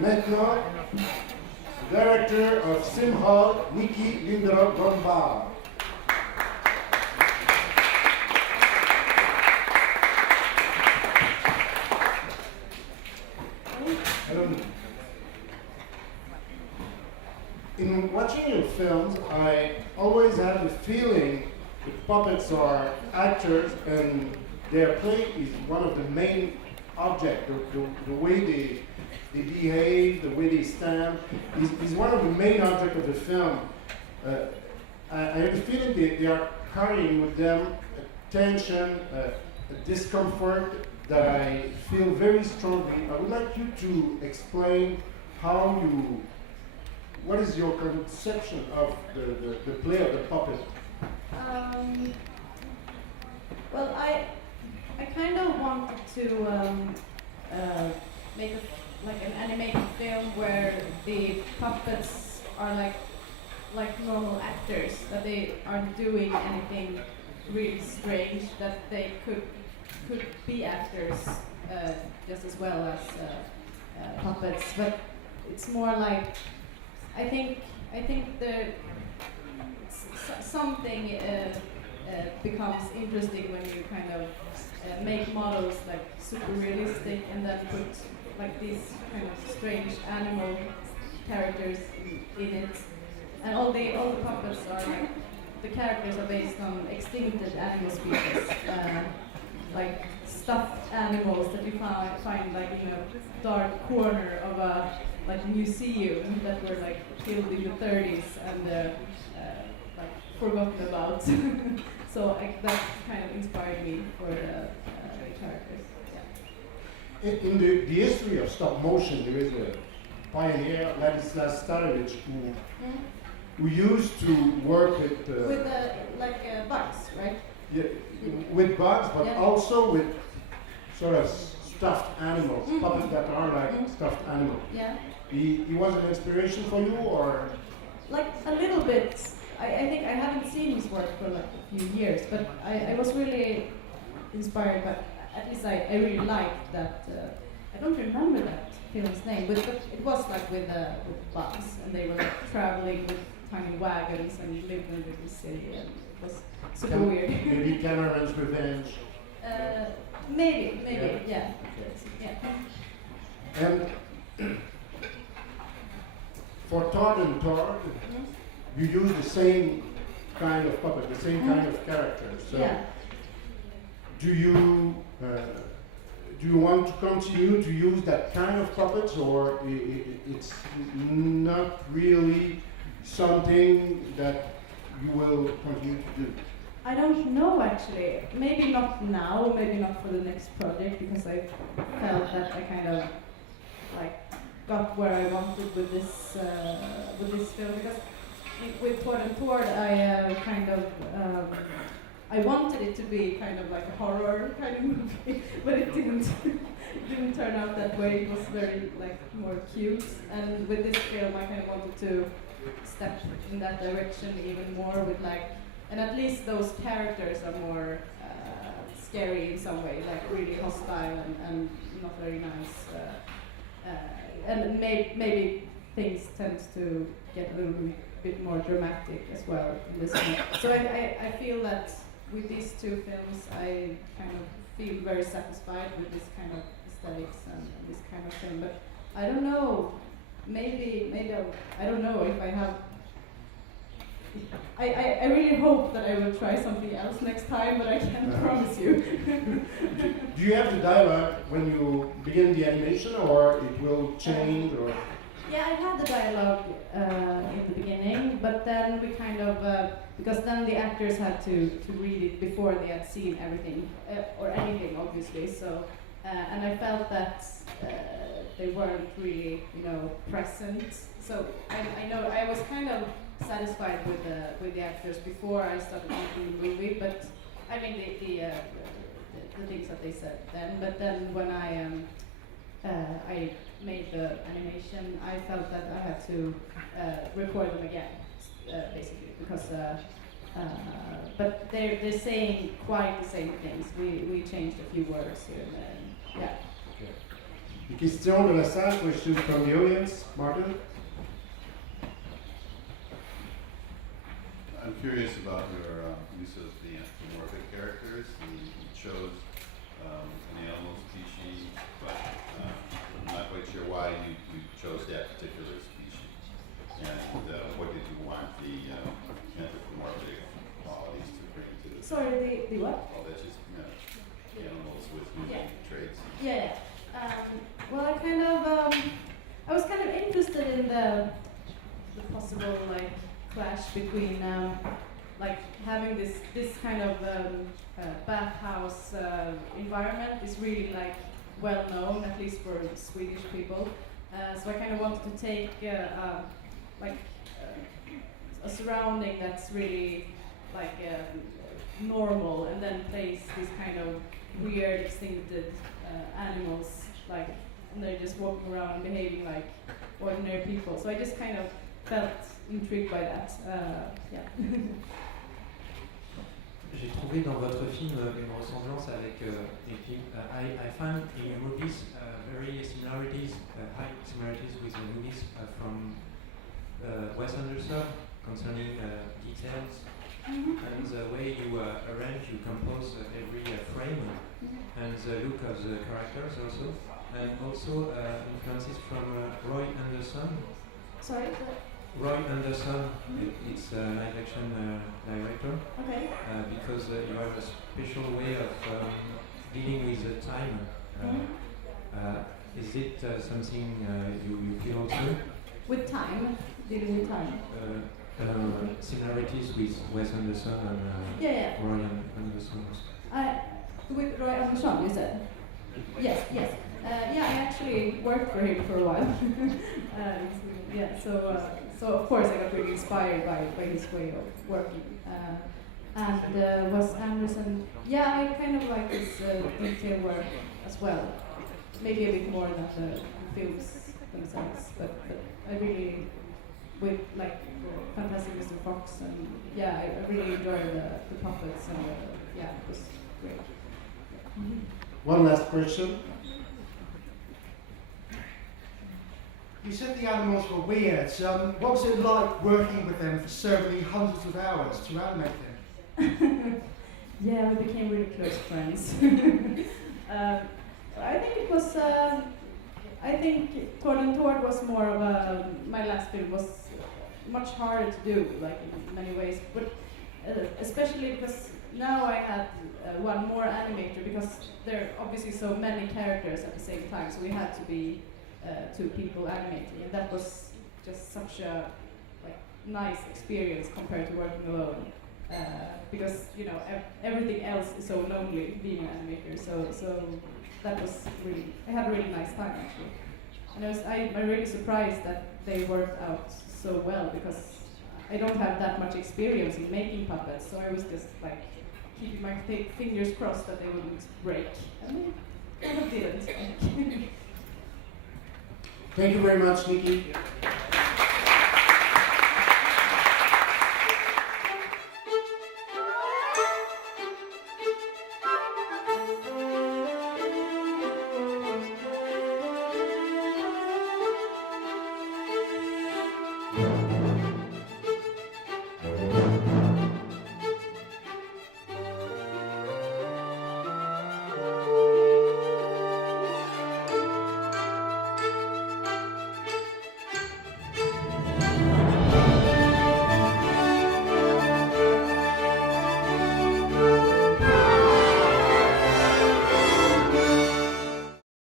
maintenant, director of Simhall, Niki Lindroth Von Bahr. In watching your films, I always have the feeling the puppets are actors and their play is one of the main objects. The way they behave, the way they stand, is one of the main objects of the film. I have the feeling they are carrying with them a tension, a discomfort that I feel very strongly. I would like you to explain what is your conception of the play of the puppet? Well, I kind of wanted to make an animated film where the puppets are like normal actors, that they aren't doing anything really strange, that they could be actors just as well as puppets, but it's more like I think something becomes interesting when you kind of make models like super realistic and then put like these kind of strange animal characters in it, and all the puppets are like the characters are based on extincted animal species, like stuffed animals that you find like in a dark corner of a like museum that were like killed in the 30s and like forgotten about. So that kind of inspired me for the characters. Yeah. In the history of stop motion, there is a pioneer, Ladislas Starevich, who used to work with bugs, right? Yeah, with bugs, but yeah. also with sort of stuffed animals, puppets that are like stuffed animals. Yeah. He was an inspiration for you, or? Like a little bit. I think I haven't seen his work for like a few years, but I was really inspired by, at least I really liked that, I don't remember that film's name, but it was like with bugs, and they were like traveling with tiny wagons and lived in the city, and it was super weird. Maybe Cameraman's Revenge? Maybe, yeah. Okay. Yeah. And for Todd and Todd, you use the same kind of puppet, the same kind of character. So, yeah. Do you want to continue to use that kind of puppets, or it's not really something that you will continue to do? I don't know actually. Maybe not now, maybe not for the next project, because I felt that I kind of like got where I wanted with this film. Because with Tord and Tord, I kind of I wanted it to be kind of like a horror kind of movie, but it didn't turn out that way. It was very like more cute, and with this film, I kind of wanted to step in that direction even more with like. And at least those characters are more scary in some way, like really hostile and not very nice. And maybe things tend to get a little bit more dramatic as well in this one. So I feel that with these two films, I kind of feel very satisfied with this kind of aesthetics and this kind of thing. But I don't know, maybe I don't know if I have. I really hope that I will try something else next time, but I can't promise you. Do you have the dialogue when you begin the animation, or it will change? Or? Yeah, I had the dialogue in the beginning, but then we kind of, because then the actors had to read it before they had seen everything, or anything obviously, so, and I felt that they weren't really, present, so I know I was kind of satisfied with the actors before I started making the movie, but I mean the things that they said then. But then when I made the animation, I felt that I had to record them again, basically, because but they're saying quite the same things. We changed a few words here and there. Yeah. Okay. Des questions de la salle, questions from the audience? Martin? I'm curious about your use of the anthropomorphic characters. You chose an animal species, but I'm not quite sure why you chose that particular species. And what did you want the anthropomorphic qualities to bring to the Sorry, the what? Well, that's just animals with unique traits. Yeah. Well, I was kind of interested in the possible like clash between like having this kind of bathhouse environment is really like well known, at least for Swedish people. So I kind of wanted to take like a surrounding that's really like normal, and then place this kind of weird, extincted animals, like, and they're just walking around behaving like ordinary people. So I just kind of felt intrigued by that. Yeah. J'ai trouvé dans votre film une ressemblance avec les films. I found in your movies very similarities, high similarities with the movies from Wes Anderson concerning details and the way you arrange, you compose every frame and the look of the characters also, and also influences from Roy Anderson. Sorry? Roy Anderson, it's a live action director. Okay. Because you have a special way of dealing with the time. Is it something you feel also? With time? Dealing with time? Similarities with Wes Anderson and Roy Anderson. With Roy Anderson, you said? Yes. Yeah, I actually worked for him for a while. So of course I got really inspired by his way of working. And Wes Anderson, I kind of like his detail work as well. Maybe a bit more than the films themselves, but I really, with like Fantastic Mr. Fox, and I really enjoyed the puppets, and it was great. One last question. You said the animals were weird. What was it like working with them for so many hundreds of hours to animate them? We became really close friends. I think it was. I think Tord and Tord was more of a. My last film was much harder to do, like in many ways, but especially because now I had one more animator, because there are obviously so many characters at the same time, so we had to be 2 people animating, and that was just such a nice experience compared to working alone, because everything else is so lonely being an animator. So that was really, I had a really nice time actually, and I'm really surprised that they worked out so well, because I don't have that much experience in making puppets, so I was just like keeping my fingers crossed that they wouldn't break, and they kind of didn't. Thank you very much, Niki.